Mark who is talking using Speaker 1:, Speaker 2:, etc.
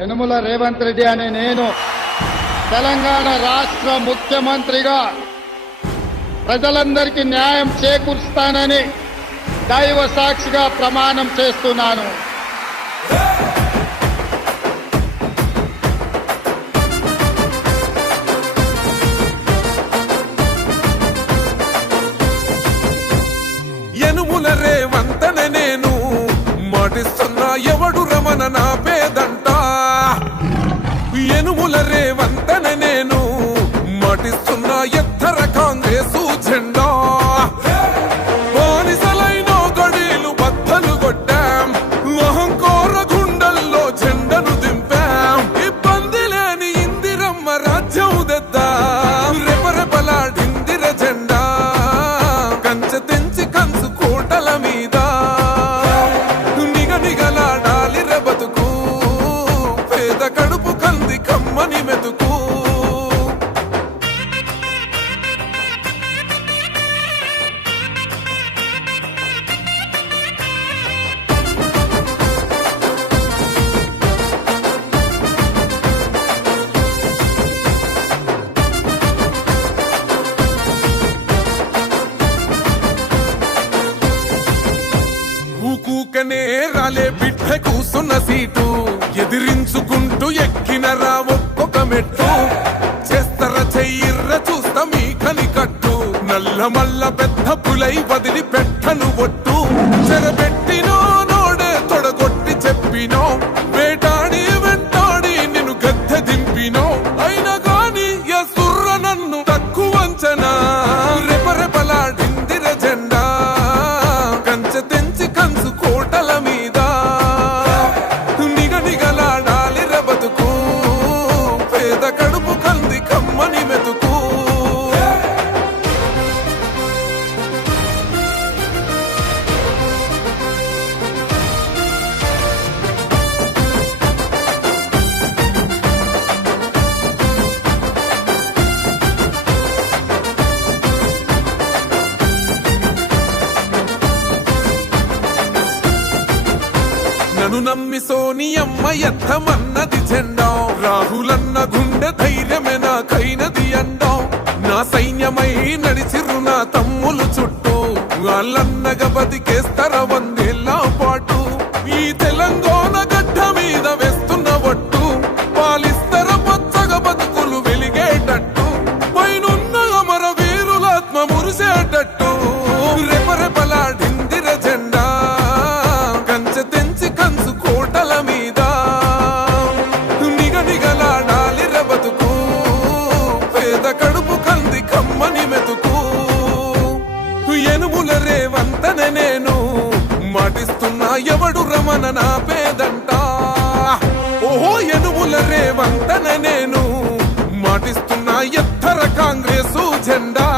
Speaker 1: యనుమల రేవంత్ రెడ్డి అనే నేను తెలంగాణ రాష్ట్ర ముఖ్యమంత్రిగా ప్రజలందరికీ న్యాయం చేకూరుస్తానని దైవ సాక్షిగా ప్రమాణం చేస్తున్నాను.
Speaker 2: ఎనుముల రేవంతన నేను మాటిస్తున్నా ఎవడు రమణ నా పేదంటా? ఎనుముల రేవంతన నేను మటిస్తున్నా ఎత్తు ఊకూకనే రాలే బిడ్డ కూసున్న సీటు. ఎదిరించుకుంటూ ఎక్కినరా ఒక్కొక్క మెట్టు. చేస్తర చెయ్యిర్ర చూస్తా మీ కని కట్టు నల్ల మల్ల పెద్ద పులై వదిలి పెట్టను ఒట్టు. నన్ను నమ్మి సోనియమ్మ ఎత్తమన్నది జెండా రాహులన్న గుండె ధైర్యమే నాకైనది అండా. నా సైన్యమై నడిచిరు నా తమ్ములు చుట్టూ. వాళ్ళన్నగా బతికేస్తర వందేళ్ళ పాటు. ఈ కమ్మని మెతుకు ఎనుముల రేవంతన నేను. మాటిస్తున్నా ఎవడు రమణ నా పేదంట. ఓహో ఎనుముల రేవంతన నేను. మాటిస్తున్నా ఎత్తర కాంగ్రెసు జెండా.